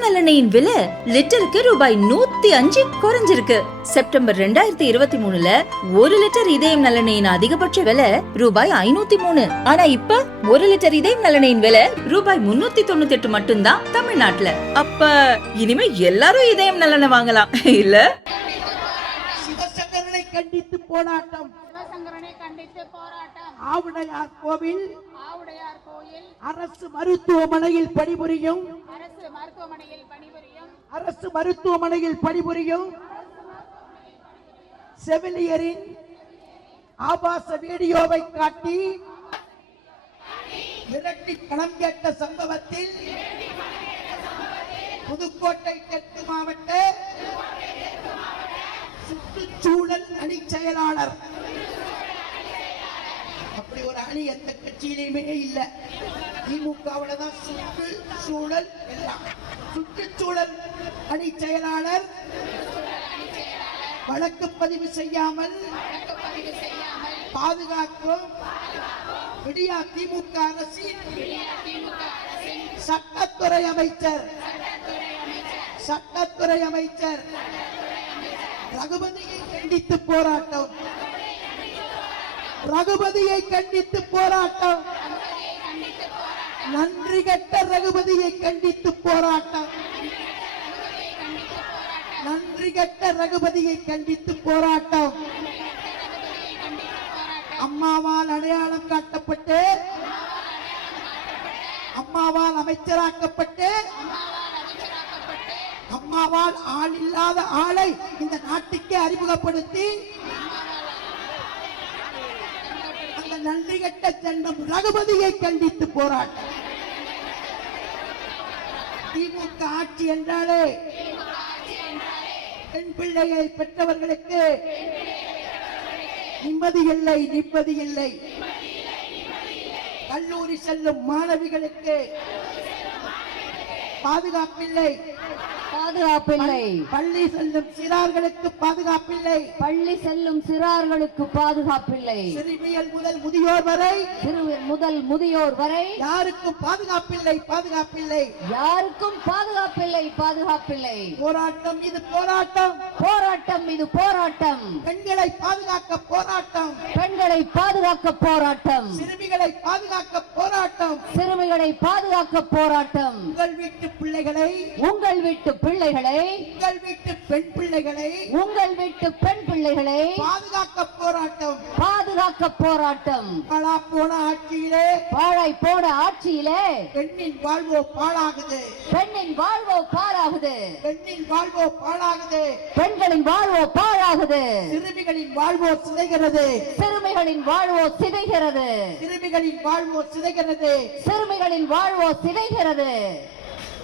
இதயம் நல்லெண்ணெயின் விலை லிட்டருக்கு ரூபாய் நூத்தி அஞ்சு குறைஞ்சிருக்கு. செப்டம்பர் ரெண்டாயிரத்தி இருபத்தி மூணுல ஒரு லிட்டர் இதயம் நல்லெண்ணெயின் அதிகபட்ச விலை ரூபாய் ஐநூத்தி மூணு. ஆனா இப்ப ஒரு லிட்டர் இதயம் நல்லெண்ணெயின் விலை ரூபாய் முன்னூத்தி தொண்ணூத்தி எட்டு மட்டும்தான் தமிழ்நாட்டுல. அப்ப இனிமே எல்லாரும் இதயம் நல்லெண்ணெய் வாங்கலாம் இல்ல? கண்டித்து போராட்டம். சிவசங்கரனை கண்டித்து போராட்டம். ஆவுடையார் கோவில் ஆவுடையார் கோயில் அரசு மருத்துவமனையில் பணிபுரியும் அரசு மருத்துவமனையில் பணிபுரியும் அரசு மருத்துவமனையில் பணிபுரியும் செவிலியரின் ஆபாச வீடியோவை காட்டி மிரட்டி பணம் கேட்ட சம்பவத்தில் புதுக்கோட்டை தெற்கு மாவட்ட சுற்றுச்சூழல் அணி செயலாளர் அப்படி ஒரு அணி எந்த கட்சியிலையுமே இல்ல. திமுகவுல தான் சுற்றுச்சூழல் எல்லாம். சுற்றுச்சூழல் அணி செயலாளர் வழக்கு பதிவு செய்யாமல் பாதுகாக்கும் விடியா திமுக அரசின் சட்டத்துறை அமைச்சர். சட்டத்துறை அமைச்சர். ரகுபதியை கண்டித்து போராட்டம். ரகுபதியை கண்டித்து போராட்டம். நன்றி கெட்ட ரகுபதியை கண்டித்து போராட்டம். நன்றி கெட்ட ரகுபதியை கண்டித்து போராட்டம். அம்மாவால் அடையாளம் காட்டப்பட்டு அம்மாவால் அமைச்சராக்கப்பட்டு அம்மாவால் ஆள் இல்லாத ஆளை இந்த நாட்டுக்கே அறிமுகப்படுத்தி அந்த நன்றி கட்ட சென்றம் ரகுபதியை கண்டித்து போராட்டம். திமுக ஆட்சி என்றாலே பெண் பிள்ளையை பெற்றவர்களுக்கு நிம்மதி இல்லை நிம்மதி இல்லை. கல்லூரி செல்லும் மாணவிகளுக்கு பாதுகாப்பில்லை. பாதுகாப்பில்லை. பள்ளி செல்லும் சிறார்களுக்கு பாதுகாப்பில்லை. பள்ளி செல்லும் சிறார்களுக்கு பாதுகாப்பில்லை. சிறுமியல் முதல் முதியோர் வரை சிறு முதல் முதியோர் வரை யாருக்கும் பாதுகாப்பில்லை பாதுகாப்பில்லை. யாருக்கும் பாதுகாப்பில்லை பாதுகாப்பில்லை. போராட்டம் இது போராட்டம். போராட்டம் இது போராட்டம். பெண்களை பாதுகாக்க போராட்டம். பெண்களை பாதுகாக்க போராட்டம். சிறுமிகளை பாதுகாக்க போராட்டம். சிறுமிகளை பாதுகாக்க போராட்டம். உங்கள் வீட்டு பிள்ளைகளை உங்கள் வீட்டு பிள்ளைகளை உங்கள் வீட்டு பெண் பிள்ளைகளை உங்கள் வீட்டு பெண் பிள்ளைகளை பாதுகாக்க போராட்டம். பாதுகாக்க போராட்டம். பாழா போன ஆட்சியிலே பாழாய் போன ஆட்சியிலே பெண்ணின் வாழ்வோ பாழாகுது. பெண்ணின் வாழ்வோ பாழாகுது. பெண்ணின் வாழ்வோ பாழாகுது. பெண்களின் வாழ்வோ பாழாகுது. சிறுமிகளின் வாழ்வோ சிதைகிறது. சிறுமிகளின் வாழ்வோ சிதைகிறது. சிறுமிகளின் வாழ்வோ சிதைகிறது. சிறுமிகளின் வாழ்வோ சிதைகிறது.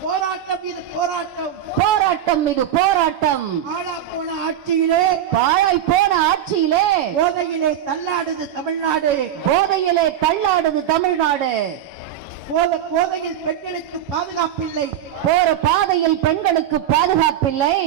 போராட்டம் இது போராட்டம். போராட்டம் இது போராட்டம். பாழா போன ஆட்சியிலே பாழாய் போன ஆட்சியிலே. போதையிலே தள்ளாடுது தமிழ்நாடு. போதையிலே தள்ளாடுது தமிழ்நாடு. போத போதையில் பெண்களுக்கு பாதுகாப்பில்லை. போற பாதையில் பெண்களுக்கு பாதுகாப்பில்லை.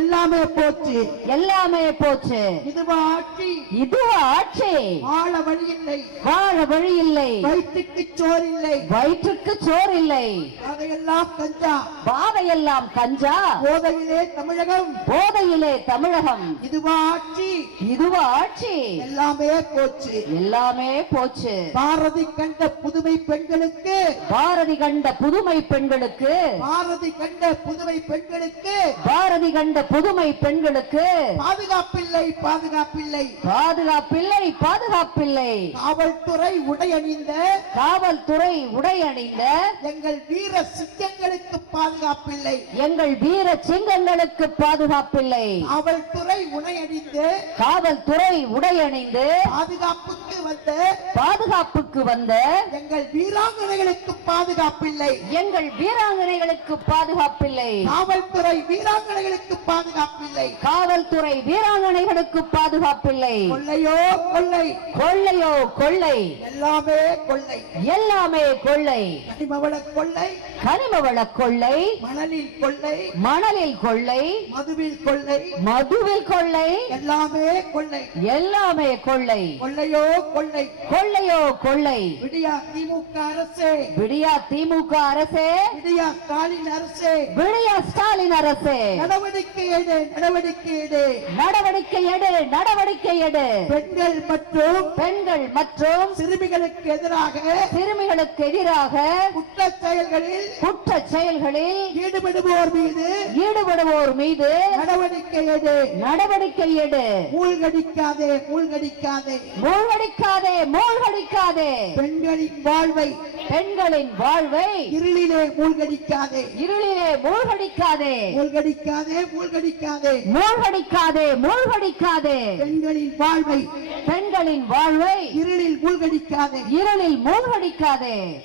எல்லாமே போச்சு. எல்லாமே போச்சு. இதுவா ஆட்சி. இதுவா ஆட்சி. வாழ வழி இல்லை வாழ வழி இல்லை வயிற்றுக்கு சோறு இல்லை வயிற்றுக்கு சோறு இல்லை அதையெல்லாம் கஞ்சா. பாதையெல்லாம் கஞ்சா. போதையிலே தமிழகம். போதையிலே தமிழகம். இதுவா ஆட்சி. இதுவா ஆட்சி. எல்லாமே போச்சு. எல்லாமே போச்சு. பாரதி கண்ட புதுமை பெண்களுக்கு. பாரதி கண்ட புதுமை பெண்களுக்கு. பாரதி கண்ட புதுமை பெண்களுக்கு. பாரதி கண்ட புதுமை பெண்களுக்கு பாதுகாப்பில்லை பாதுகாப்பில்லை. பாதுகாப்பில்லை பாதுகாப்பில்லை. காவல்துறை உடையணிந்த காவல்துறை உடை அணிந்த எங்கள் வீர சிங்கங்களுக்கு பாதுகாப்பில்லை. எங்கள் வீர சிங்கங்களுக்கு பாதுகாப்பில்லை. காவல்துறை உடையணிந்து காவல்துறை உடை அணிந்து பாதுகாப்புக்கு வந்த பாதுகாப்புக்கு வந்த எங்கள் வீராங்கனைகளுக்கு பாதுகாப்பில்லை. எங்கள் வீராங்கனைகளுக்கு பாதுகாப்பில்லை. காவல்துறை வீராங்கனைகளுக்கு பாதுகாப்பில்லை. காவல்துறை வீராங்கனைகளுக்கு பாதுகாப்பில்லை. கொள்ளையோ கொள்ளை. கொள்ளையோ கொள்ளை. எல்லாமே கொள்ளை. எல்லாமே கொள்ளை. கனிமவள கொள்ளை. கனிமவள கொள்ளை. மணலில் கொள்ளை. மணலில் கொள்ளை. மதுவில் கொள்ளை. மதுவில் கொள்ளை. எல்லாமே கொள்ளை. எல்லாமே கொள்ளை. கொள்ளையோ கொள்ளை. கொள்ளையோ கொள்ளை. விடியா திமுக அரசே. விடியா திமுக அரசே. விடியா ஸ்டாலின் அரசே. விடியா ஸ்டாலின் அரசே. நடவடிக்கை எடு நடவடிக்கை எடு. நடவடிக்கை எடு நடவடிக்கை எடு. பெண்கள் மற்றும் பெண்கள் மற்றும் சிறுமிகளுக்கு எதிராக சிறுமிகளுக்கு எதிராக குற்றச் செயல்களில் குற்ற செயல்களில் ஈடுபடுவோர் மீது ஈடுபடுவோர் மீது நடவடிக்கை எடு. நடவடிக்கை எடு. மூழ்கடிக்காதே மூழ்கடிக்காதே. மூழ்கடிக்காதே மூழ்கடிக்காதே. பெண்களின் வாழ்வை பெண்களின் வாழ்வை இருளிலே மூழ்கடிக்காதே. இருளிலே மூழ்கடிக்காதே மூழ்கடிக்காதே. மூழ்கடிக்காதே. மூழ்கடிக்காதே மூழ்கடிக்காதே. பெண்களின் வாழ்வை. பெண்களின் வாழ்வை. இருளில் மூழ்கடிக்காதே. இருளில் மூழ்கடிக்காதே.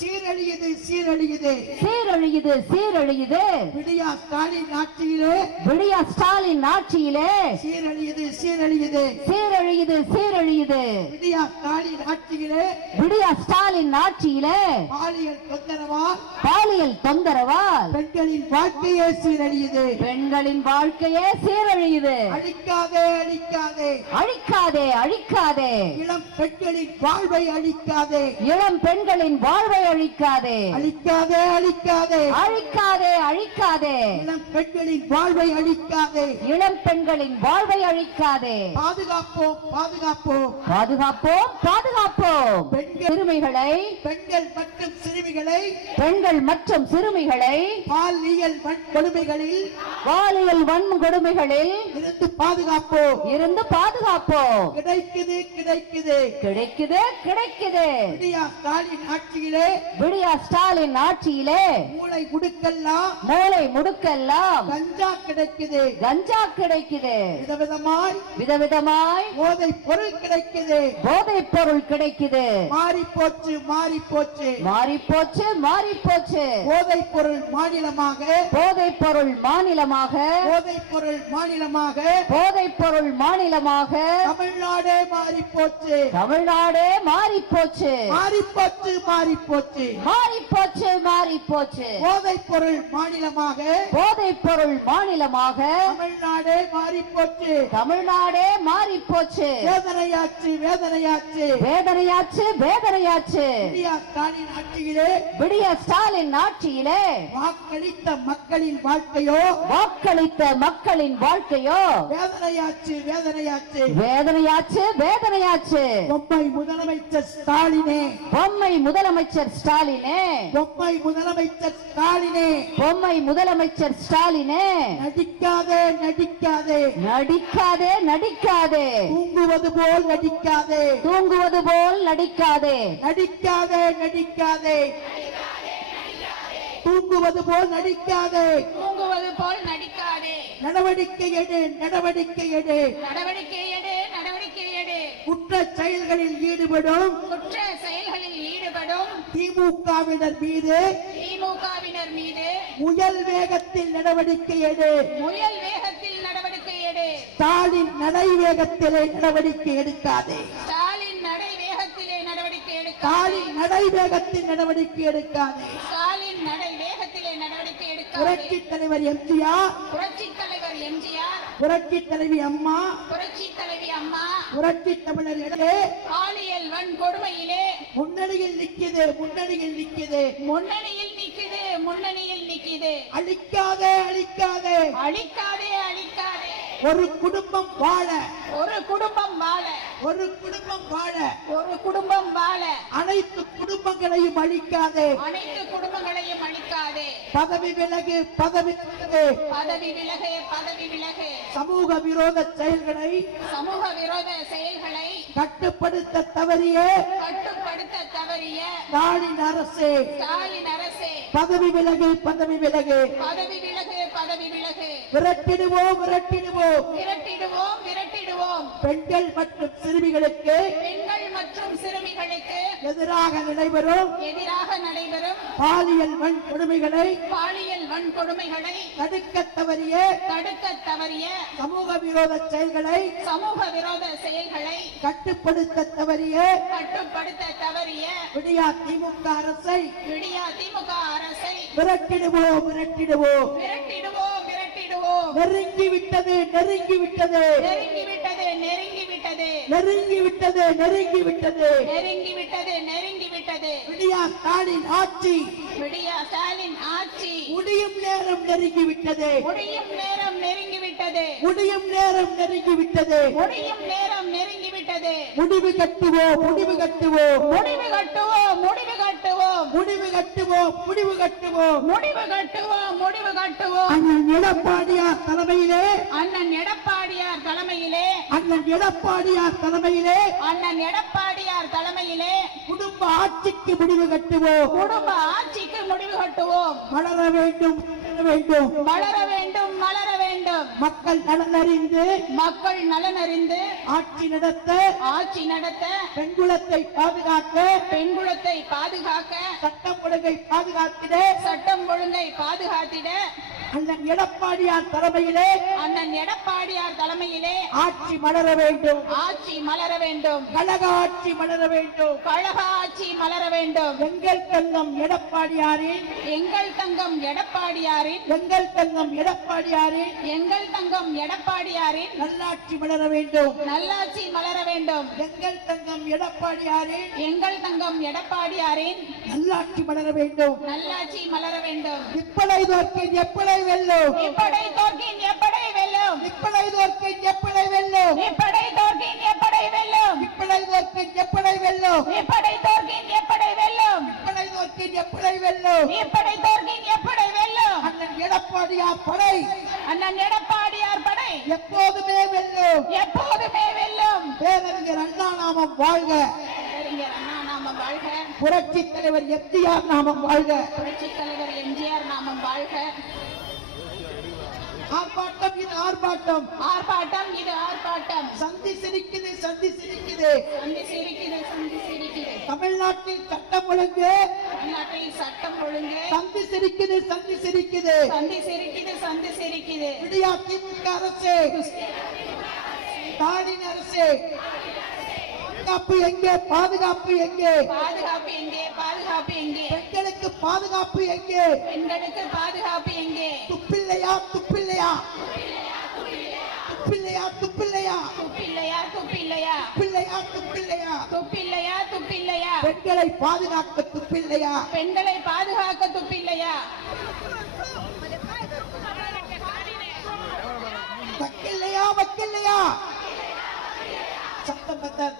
சீரழியது சீரழியது. சீரழியுது சீரழியுது. விடியா ஸ்டாலின் ஆட்சியிலே. விடியா ஸ்டாலின் ஆட்சியிலே. சீரழியது சீரழியது. சீரழியுது சீரழியுது. விடியா ஸ்டாலின் ஆட்சியிலே. விடியா ஸ்டாலின் ஆட்சியிலே. பாலியல் தொந்தரவால் பாலியல் தொந்தரவால் பெண்களின் வாழ்க்கையே சீரழியுது. பெண்களின் வாழ்க்கையே சீரழியுது. அழிக்காதே அழிக்காதே. அழிக்காதே அழிக்காதே. இளம் பெண்களின் வாழ்வை அழிக்காதே. இளம் பெண்களின் வாழ்வை அழிக்காதே. அழிக்காதே அழிக்காதே. அழிக்காதே அழிக்காதே. இளம் பெண்களின் வாழ்வை அழிக்காதே. இளம் பெண்களின் வாழ்வை அழிக்காதே. பாதுகாப்போம் பாதுகாப்போம். பாதுகாப்போம் பாதுகாப்போம். பெண்கள் சிறுமிகளை பெண்கள் மற்றும் சிறுமிகளை பெண்கள் மற்றும் சிறுமிகளை பாலியல் வன்கொடுமைகளில் பாலியல் வன்கொடுமைகளில் இருந்து பாதுகாப்போம். இருந்து பாதுகாப்போம். கிடைக்குது கிடைக்குது. கிடைக்குது கிடைக்குது. இந்தியா ஸ்டாலின் ஆட்சியிலே விடியா ஸ்டாலின் ஆட்சியிலே மூளை முடுக்கெல்லாம் மூளை முடுக்கெல்லாம் கஞ்சா கிடைக்குது. கஞ்சா கிடைக்குது. விதவிதமாய் விதவிதமாய் போதை பொருள் கிடைக்குது. போதைப் பொருள் கிடைக்குது. மாறி போச்சு மாறி போச்சு மாறி போச்சு மாறி போச்சு போதை பொருள் மாநிலமாக. போதைப் பொருள் மாநிலமாக. போதை பொருள் மாநிலமாக. போதைப் பொருள் மாநிலமாக. தமிழ்நாடே மாறி போச்சு தமிழ்நாடே மாறி போச்சு மாறி போச்சு மாறி போச்சு மாறி போச்சு மாறி போச்சு போதை பொருள் மாநிலமாக போதைப் பொருள் மாநிலமாக தமிழ்நாடே மாறி போச்சு தமிழ்நாடே மாறி போச்சு வேதனையாச்சு வேதனையாச்சு. வேதனையாச்சு வேதனையாச்சு. இந்தியா ஸ்டாலின் ஆட்சியிலே விடிய ஸ்டாலின் ஆட்சியிலே வாக்களித்த மக்களின் வாழ்க்கையோ வாக்களித்த மக்களின் வாழ்க்கையோ வேதனையாச்சு வேதனையாச்சு. வேதனையாச்சு வேதனையாச்சு. பொம்மை முதலமைச்சர் ஸ்டாலினே. பொம்மை முதலமைச்சர் ஸ்டாலினே. பொம்மை முதலமைச்சர் ஸ்டாலினே. பொம்மை முதலமைச்சர் ஸ்டாலினே. நடிக்காதே நடிக்காதே. நடிக்காதே நடிக்காதே. தூங்குவது போல் நடிக்காதே. தூங்குவது போல் நடிக்காதே. நடிக்காதே நடிக்காதே. தூங்குவது போல் நடிக்காதே. தூங்குவது போல் நடிக்காதே. நடவடிக்கை எடு நடவடிக்கை எடு. நடவடிக்கை எடு நடவடிக்கை எடு. குற்ற செயல்களில் ஈடுபடும் குற்ற செயல்களில் ஈடுபடும் திமுகவினர் மீது திமுகவினர் மீது முயல் வேகத்தில் நடவடிக்கை எடு. முயல் வேகத்தில் நடவடிக்கை எடு. ஸ்டாலின் நடை வேகத்திலே நடவடிக்கை எடுக்காதே. ஸ்டாலின் நடை வேகத்திலே நடவடிக்கை எடுக்காதே. ஸ்டாலின் நடை வேகத்தில் நடவடிக்கை எடுக்காதே. ஸ்டாலின் நடை வேகத்திலே நடவடிக்கை எடுக்காதே. புரட்சி தலைவர் எம்ஜிஆர். புரட்சி தலைவர் எம்ஜிஆர். புரட்சி தலைவி அம்மா. புரட்சி தலைவி அம்மா. புரட்சி தமிழர் இடே பாலியல் வன்கொடுமையிலே முன்னணியில் நிக்குது முன்னணியில் நிக்குது. முன்னணியில் நிக்குது முன்னணியில் நிக்குது. அழிக்காதே அழிக்காதே. அழிக்காதே அழிக்காதே. ஒரு குடும்பம் வாழ ஒரு குடும்பம் வாழ. ஒரு குடும்பம் வாழ. ஒரு குடும்பம் வாழ. அனைத்து குடும்பங்களையும் அழிக்காதே. அனைத்து குடும்பங்களையும் அழிக்காதே. பதவி விலகு பதவி விலகு. பதவி விலகு பதவி விலகு. சமூக விரோத செயல்களை சமூக விரோத செயல்களை கட்டுப்படுத்த தவறிய கட்டுப்படுத்த தவறிய ஸ்டாலின் அரசு. ஸ்டாலின் அரசே. பதவி விலகு பதவி விலகு. பதவி விலகு பதவி விலகு. விரட்டிடுவோம் விரட்டிடுவோம். விரட்டிடுவோம் விரட்டிடுவோம். பெண்கள் மற்றும் சிறுமிகளுக்கு பெண்கள் மற்றும் சிறுமிகளுக்கு எதிராக நடைபெறும் எதிராக நடைபெறும் பாலியல் வன்கொடுமைகளை பாலியல் வன்கொடுமைகளை தடுக்க தவறிய தடுக்க தவறிய சமூக விரோத செயல்களை சமூக விரோத செயல்களை கட்டுப்படுத்த தவறிய கட்டுப்படுத்த தவறிய விடியா திமுக அரசை விடியா திமுக அரசை விரட்டிடுவோம் விரட்டிடுவோம். விரட்டிடுவோம் விரட்டிடுவோம். நெருங்கி விட்டது நெருங்கி விட்டது நெருங்கி விட்டது நெருங்கி விட்டது நெருங்கி விட்டது நெருங்கி விட்டது நெருங்கி விட்டது நெருங்கி விட்டது விடியா ஸ்டாலின் ஆட்சி. விடியா ஸ்டாலின் ஆட்சி. முடியும் நேரம் நெருங்கி விட்டது முடியும் நேரம் நெருங்கி விட்டது முடியும் நேரம் நெருங்கி விட்டது முடியும் நேரம் நெருங்கி விட்டது முடிவு கட்டுவோம் முடிவு கட்டுவோம். முடிவு கட்டுவோம் முடிவு கட்டுவோம். முடிவு கட்டுவோம் முடிவு கட்டுவோம். முடிவு கட்டுவோம் முடிவு கட்டுவோம். அண்ணன் எடப்பாடியார் தலைமையிலே. அண்ணன் எடப்பாடியார் தலைமையிலே. அண்ணன் எடப்பாடியார் தலைமையிலே. அண்ணன் எடப்பாடியார் தலைமையிலே. குடும்ப ஆட்சிக்கு முடிவு கட்டுவோம். குடும்ப ஆட்சிக்கு முடிவு கட்டுவோம். வளர வேண்டும் வளர வேண்டும். வளர வேண்டும் மக்கள் நலனறிந்து மக்கள் நலனறிந்து ஆட்சி நடத்த ஆட்சி நடத்த பெண்குலத்தை பாதுகாக்க பெண்குலத்தை பாதுகாக்க சட்டம் ஒழுங்கை பாதுகாத்திட சட்டம் ஒழுங்கை பாதுகாத்திட அண்ணன் எடப்பாடியார் தலைமையிலே அண்ணன் எடப்பாடியார் தலைமையிலே ஆட்சி மலர வேண்டும். ஆட்சி மலர வேண்டும். கழக ஆட்சி மலர வேண்டும். கழக ஆட்சி மலர வேண்டும். எங்கள் தங்கம் எடப்பாடியாரின். எங்கள் தங்கம் எடப்பாடியாரின். எங்கள் தங்கம் எடப்பாடியாரின். எங்கள் தங்கம் எடப்பாடியாரின் நல்லாட்சி மலர வேண்டும். நல்லாட்சி மலர வேண்டும். எங்கள் தங்கம் எடப்பாடியாரின் எங்கள் தங்கம் எடப்பாடியாரின் நல்லாட்சி மலர வேண்டும். நல்லாட்சி மலர வேண்டும். இப்படை தோற்கின் எப்படை வெல்லும். இப்படை தோற்கின் எப்படை வெல்லும். இப்படை தோற்கின் எப்படை வெல்லும். இப்படை தோற்கின் எப்படை வெல்லும். இப்படை தோற்கின் எப்படை வெல்லும். இப்படை தோற்கின் எப்படை வெல்லும். இப்படை தோற்கின் எப்படை வெல்லும். இப்படை தோற்கின் எப்படை எடப்பாடியார் படை. அண்ணன் எடப்பாடியார் படை. எப்போதுமே வெல்லும். எப்போதுமே வெல்லும். பேரறிஞர் அண்ணா நாமம் வாழ்க. புரட்சி தலைவர் எம்ஜிஆர் நாமம் வாழ்க. புரட்சித் தலைவர் எம்ஜிஆர் நாமம் வாழ்க. ஆர்ப்பாட்டம் இது ஆர்ப்பாட்டம். ஆர்ப்பாட்டம் இது ஆர்ப்பாட்டம். சந்தி சிரிக்குது சந்தி சிரிக்குது. சந்தி சிரிக்குது சந்தி சிரிக்குது. தமிழ்நாட்டில் சட்டம் ஒழுங்கு. தமிழ்நாட்டில் சட்டம் ஒழுங்கு. சந்தி சிரிக்குது சந்தி சிரிக்குது. சந்தி சிரிக்குது சந்தி சிரிக்குது. விடியா திமுக அரசு. ஸ்டாலின் அரசு. பாதுகாப்பு எங்கே பாதுகாப்பு எங்கே பாதுகாப்பு எங்கே பாதுகாப்பு எங்கே பெண்களுக்கு பாதுகாப்பு எங்கே பெண்களுக்கு பாதுகாப்பு எங்கே துப்பில்லையா துப்பில்லையா துப்பில்லையா துப்பில்லையா துப்பில்லையா துப்பில்லையா பிள்ளையா துப்பில்லையா துப்பில்லையா துப்பில்லையா பெண்களை பாதுகாக்க துப்பில்லையா பெண்களை பாதுகாக்க துப்பில்லையா வக்கில்லையா வக்கில்லையா சத்தம் பத்தர்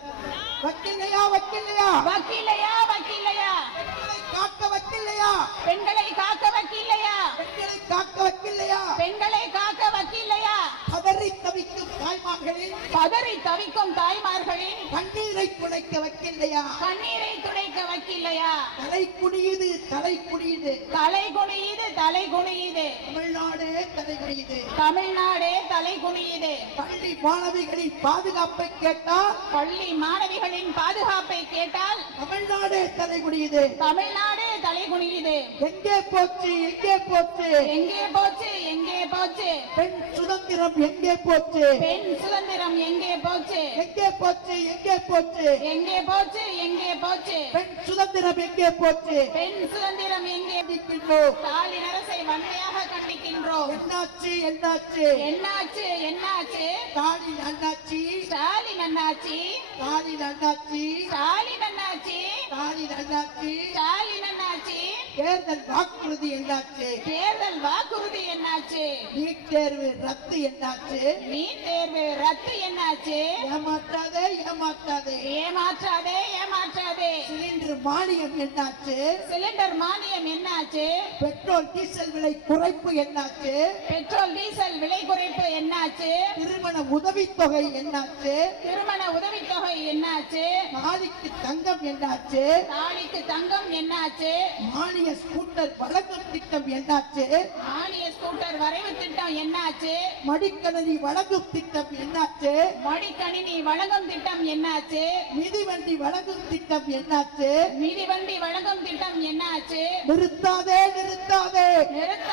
வக்கில்லையா வக்கில்லையா வக்கீலையா? பெண்களை காக்க வக்கில்லையா பெண்களை காக்க வக்கீலையா? பெண்களை காக்க வக்கில்லையா பெண்களை காக்க வக்கீலையா? கதறி தவிக்கும் தாய்மார்களின் பதறி தவிக்கும் தாய்மார்களின் கண்ணீரை துடைக்க வக்கில்லையா கண்ணீரை துடைக்க வக்கீலையா? தலை குனியுது தலை குனியுது. தலை குனியுது தலை குனியுது. தமிழ்நாடே தலை குனியுது. தமிழ்நாடே தலை குனியுது பள்ளி மாணவிகளின் பாதுகாப்பை கேட்டால் பள்ளி மாணவிகளின் பாதுகாப்பை கேட்டால் தமிழ்நாடே தலை குனியுது தமிழ்நாடே தலை குனியுது எங்கே போச்சு எங்கே போச்சு? எங்கே போச்சு எங்கே போச்சு. பெண் சுதந்திரம் எங்கே போச்சு? பெண் சுதந்திரம் எங்கே போச்சு? எங்கே போச்சு? எங்கே போச்சு? எங்கே போச்சு? எங்கே போச்சு? பெண் சுதந்திரம் எங்கே போச்சு? பெண் சுதந்திரம் எங்கே? கண்டிக்கின்றோம். ஸ்டாலின் அரசை வன்மையாக கண்டிக்கின்றோம். என்னாச்சு? என்னாச்சு? என்னாச்சு? என்னாச்சு? ஸ்டாலின் அண்ணாச்சி ஸ்டாலின் அண்ணாச்சி ஸ்டாலின் அண்ணாச்சி ஸ்டாலின் அண்ணாச்சி ஸ்டாலின் அண்ணாச்சி ஸ்டாலின் அண்ணாச்சி தேர்தல் வாக்குறுதி என்னாச்சு? தேர்தல் வாக்குறுதி என்னாச்சு? நீட் தேர்வு ரத்து என்னாச்சு? நீட் தேர்வு ரத்து என்னாச்சு? ஏமாற்றாதே ஏமாற்றாதே. ஏமாற்றாதே ஏமாற்றாதே. சிலிண்டர் மானியம் என்னாச்சு? சிலிண்டர் மானியம் என்னாச்சு? பெட்ரோல் டீசல் விலை குறைப்பு என்னாச்சு? பெட்ரோல் டீசல் விலை குறைப்பு என்னாச்சு? திருமண உதவித்தொகை என்னாச்சு? திருமண உதவித்தொகை என்னாச்சு? நாளைக்கு தங்கம் என்னாச்சு? தாலிக்கு தங்கம் என்னாச்சு? மானிய ஸ்கூட்டர் வழங்கும் திட்டம் என்னாச்சு? மானிய ஸ்கூட்டர் வரைவு திட்டம் என்னாச்சு? மடிக்கணனி வழங்கும் திட்டம் என்னாச்சு? மடிக்கணினி வழங்கும் திட்டம் என்னாச்சு? மிதிவண்டி வழங்கும் திட்டம் என்னாச்சு? மிதிவண்டி வழங்கும் திட்டம் என்னாச்சு? நிறுத்தாதே நிறுத்தாதே. நிறுத்தாதே.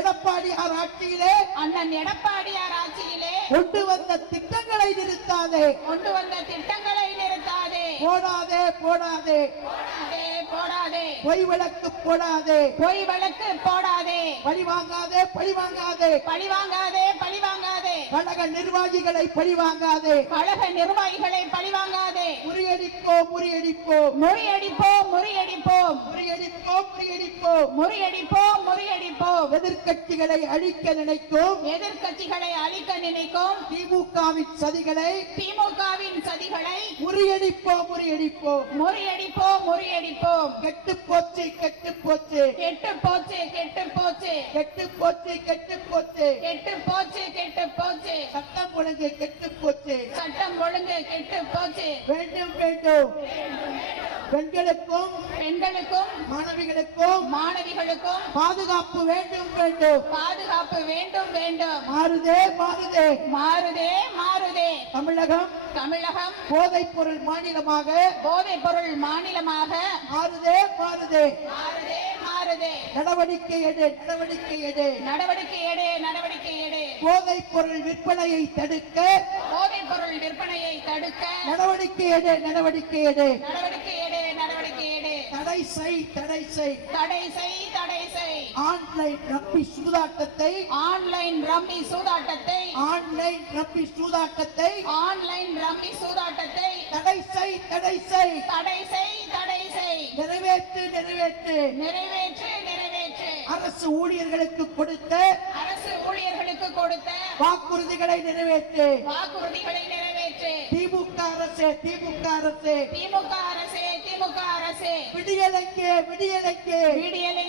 எடப்பாடியார் ஆட்சியிலே அண்ணன் எடப்பாடியார் ஆட்சியிலே கொண்டு வந்த திட்டங்களை நிறுத்தாதே. கொண்டு வந்த திட்டங்களை நிறுத்தாதே. போடாதே போடாதே. போடாதே போடாதே. பொய் வழக்கு போடாதே. பொய் வழக்கு போடாதே. பழி வாங்காதே பழி வாங்காதே. பழி வாங்காதே பழி வாங்காதே. கழக நிர்வாகிகளை பழி வாங்காதே கழக நிர்வாகிகளை பழி வாங்காதே முறியடிப்போம் முறியடிப்போம். முறியடிப்போம் முறியடிப்போம். முறியடிப்போம் முறியடிப்போம். முறியடிப்போம் முறியடிப்போம். எதிர்க்கட்சிகளை அழிக்க நினைக்கும். எதிர்க்கட்சிகளை அழிக்க நினைக்கும். திமுகவின் சதிகளை திமுகவின் சதிகளை முறியடிப்போம் முறியடிப்போம். முறியடிப்போம் முறியடிப்போம். கெட்டு போச்சு கெட்டு போச்சு. கெட்டு போச்சு கெட்டு போச்சு. கெட்டு போச்சு கெட்டு போச்சு. கெட்டு போச்சு கெட்டு போச்சு. சட்டம் ஒழுங்கு கெட்டு போச்சு. சட்டம் ஒழுங்கு கெட்டு போச்சு. வேண்டும் வேண்டும். பெண்களுக்கும் பெண்களுக்கும் மாணவிகளுக்கும் மாணவிகளுக்கும் பாதுகாப்பு வேண்டும் வேண்டும். பாதுகாப்பு வேண்டும் வேண்டும். மாறுதே மாறுதே. மாறுதே மாறுதே. தமிழகம் தமிழகம் போதைப் பொருள் மாநிலமாக போதைப் பொருள் மாநிலமாக மாறுதே மாறுதே. மாறுதே மாறுதே. நடவடிக்கை எடு நடவடிக்கை எடு. நடவடிக்கை எடு நடவடிக்கை எடு. போதைப் பொருள் விற்பனையை தடுக்க போதைப் பொருள் விற்பனையை தடுக்க நடவடிக்கை எடு நடவடிக்கை எடு. நடவடிக்கை எடு நடவடிக்கை எடு. தடை செய் தடை செய். தடை செய் தடை செய். ஆன்லைன் ரப்பி சூதாட்டத்தை ஆன்லைன் ரம்மி சூதாட்டத்தை ஆன்லைன் ரப்பி சூதாட்டத்தை ஆன்லைன் ரம்மி சூதாட்டத்தை தடை செய் தடை செய். தடை செய் தடை செய். நிறைவேற்று நிறைவேற்று. நிறைவேற்று நிறைவேற்று. அரசு ஊழியர்களுக்கு கொடுத்த அரசு ஊழியர்களுக்கு கொடுத்த வாக்குறுதிகளை நிறைவேற்று. வாக்குறுதிகளை நிறைவேற்று. திமுக அரசு திமுக அரசு. திமுக அரசே திமுக அரசே. விடியலைக்கு விடியலைக்கு. விடியல்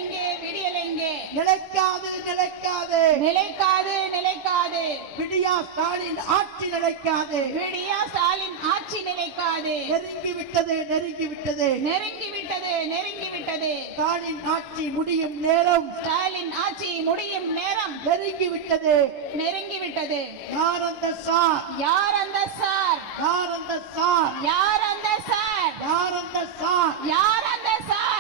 எங்கே நிலைக்காது நிலைக்காது. நிலைக்காது நிலைக்காது. விடியா ஸ்டாலின் ஆட்சி நிலைக்காது. விடியா ஸ்டாலின் ஆட்சி நிலைக்காது. நெருங்கி விட்டது நெருங்கி விட்டது நெருங்கி விட்டது நெருங்கி விட்டது ஸ்டாலின் ஆட்சி முடியும் நேரம். ஸ்டாலின் ஆட்சி முடியும் நேரம். நெருங்கி விட்டது நெருங்கி விட்டது யார் அந்த சார்? யார் அந்த சார்? யார் அந்த சார்? யார் அந்த சார்? யார் அந்த சார்? யார் அந்த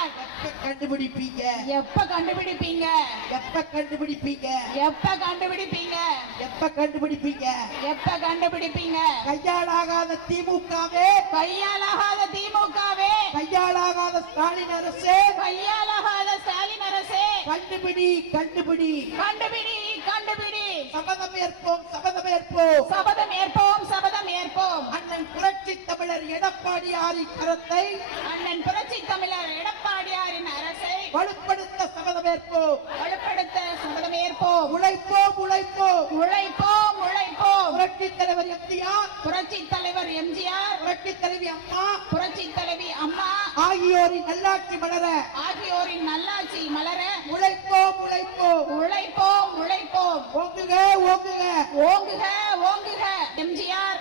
எப்ப கண்டுபிடிப்பீங்க? எப்ப கண்டுபிடிப்பீங்க? எப்ப கண்டுபிடிப்பீங்க? எப்ப கண்டுபிடிப்பீங்க? எப்ப கண்டுபிடிப்பீங்க? எப்ப கண்டுபிடிப்பீங்க? கையாளாகாத திமுகவே. கையாலாகாத திமுகவே. கையாளாகாத ஸ்டாலின் அரசு. கையாலாகாத ஸ்டாலின் அரசே. கண்டுபிடி கண்டுபிடி. கண்டுபிடி கண்டுபிடி. சபதம் ஏற்போம் சபதம் ஏற்போம். சபதம் ஏற்போம் சபதம் ஏற்போம். அண்ணன் புரட்சி தமிழர் எடப்பாடியாரின் கரத்தை. அண்ணன் புரட்சி தமிழர் அரசை வலுப்படுத்த சபதம் ஏற்போம் வலுப்படுத்த சபதம் ஏற்போம் உழைப்போம் உழைப்போம். உழைப்போம் உழைப்போம். புரட்சி தலைவர் எம்ஜிஆர். புரட்சி தலைவர் எம்ஜிஆர். புரட்சி தலைவி அம்மா. புரட்சி தலைவி அம்மா. ஆகியோரின் நல்லாட்சி மலர. ஆகியோரின் நல்லாட்சி மலர. உழைப்போம் உழைப்போம். உழைப்போம் உழைப்போம். ஓங்குக ஓங்குக. ஓங்குக ஓங்குக.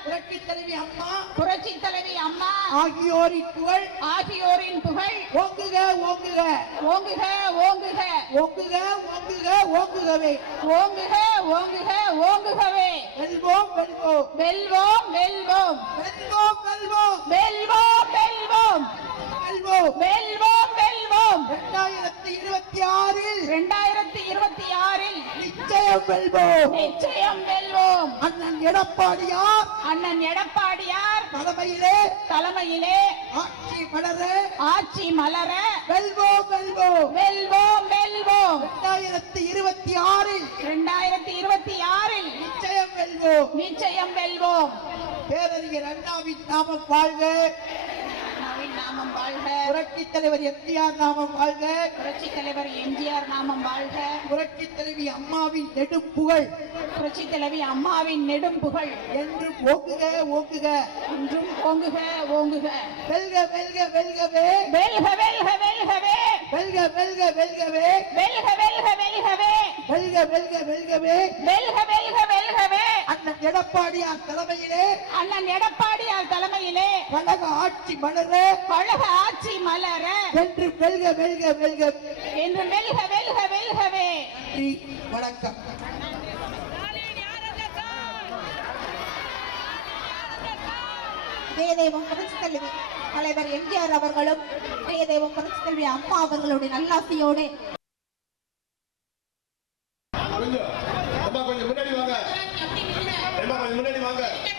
புரட்சி தலைவி அம்மா. புரட்சி தலைவி அம்மா. ஆகியோரின் புகழ். ஆகியோரின் புகழ். ஓங்குக ஓங்குக. ஓங்குக ஓங்குக. ஓங்குக ஓங்குக ஓங்குகவே. ஓங்குக ஓங்குக ஓங்குகவே. வெல்வோம் வெல்வோம். வெல்வோம் வெல்வோம். வெல்வோம் வெல்வோம். வெல்வோம் வெல்வோம். வெல்வோம். வெல்வோம் இரண்டாயிரத்தி இருபத்தி ஆறில் இரண்டாயிரத்தி இருபத்தி ஆறில் நிச்சயம் வெல்வோம். நிச்சயம் வெல்வோம். அண்ணன் எடப்பாடியார் அண்ணன் எடப்பாடியார் தலைமையிலே தலைமையிலே ஆட்சி மலர ஆட்சி மலர வெல்வோம் வெல்வோம். வெல்வோம் வெல்வோம். இரண்டாயிரத்தி இருபத்தி ஆறில் இரண்டாயிரத்தி இருபத்தி ஆறில் நிச்சயம் வெல்வோம். நிச்சயம் வெல்வோம். பேரறிஞர் அண்ணாவின் நாமம் வாழ்க. நாமம் வாழ்க. புரட்சி தலைவர் எம்ஜிஆர் நாமம் வாழ்க. புரட்சி தலைவர் எம்ஜிஆர் நாமம் வாழ்க. புரட்சி தலைவி அம்மாவின் நெடும் புகழ். புரட்சி தலைவி அம்மாவின் நெடும் புகழ். என்றும் ஓங்குக ஓங்குக. என்றும் ஓங்குக ஓங்குக. வெல்க வெல்க வெல்கவே. வெல்க வெல்க வெல்கவே. வெல்க வெல்க வெல்கவே. வெல்க வெல்க வெல்கவே. வெல்க வெல்க வெல்கவே. வெல்க வெல்க வெல்கவே. அண்ணன் எடப்பாடியார் தலைமையிலே அண்ணன் எடப்பாடியார் தலைமையிலே கழக ஆட்சி மலர கழக ஆட்சி மலர என்று வெல்க வெல்க வெல்க என்று வெல்க வெல்க வெல்கவே நன்றி வணக்கம். இதயதெய்வம் புரட்சி தலைவி தலைவர் எம்ஜிஆர் அவர்களும் இதயதெய்வம் புரட்சி தலைவி அம்மா அவர்களுடைய நல்லாசியோடு. கொஞ்சம் அம்மா கொஞ்சம் முன்னாடி கொஞ்சம் முன்னாடி வாங்க.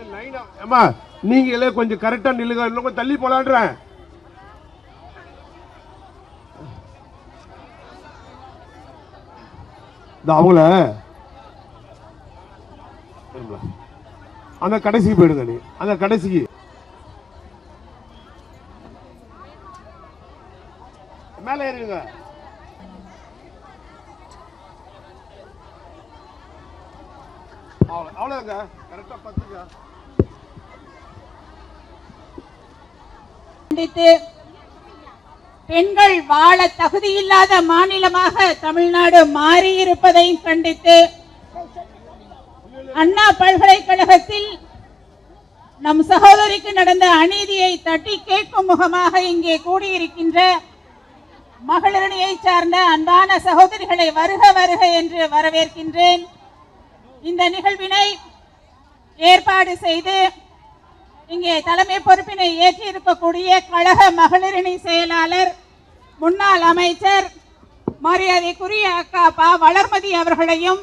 ஏமா நீங்களே கொஞ்சம் கரெக்டா நில்லுங்க. இன்னும் கொஞ்சம் தள்ளி போலான்றேன். அவங்கள அந்த கடைசிக்கு போயிடுங்க நீ. அந்த கடைசிக்கு. இல்லாத மாநிலமாக தமிழ்நாடு மாறியிருப்பதை கண்டித்து அண்ணா பல்கலைக்கழகத்தில் நம் சகோதரிக்கு நடந்த அநீதியை தட்டி கேட்கும் முகமாக இங்கே கூடியிருக்கின்ற மகளிரணியை சார்ந்த அன்பான சகோதரிகளை வருக வருக என்று வரவேற்கின்றேன். இந்த நிகழ்வினை ஏற்பாடு செய்து இங்கே தலைமை பொறுப்பினை ஏற்றிருக்கக்கூடிய கழக மகளிரணி செயலாளர் முன்னாள் அமைச்சர் மரியாதைக்குரிய அக்கா பா வளர்மதி அவர்களையும்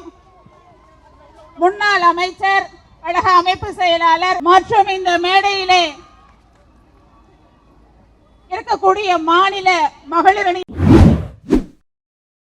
முன்னாள் அமைச்சர் கழக அமைப்பு செயலாளர் மற்றும் இந்த மேடையிலே இருக்கக்கூடிய மாநில மகளிரணி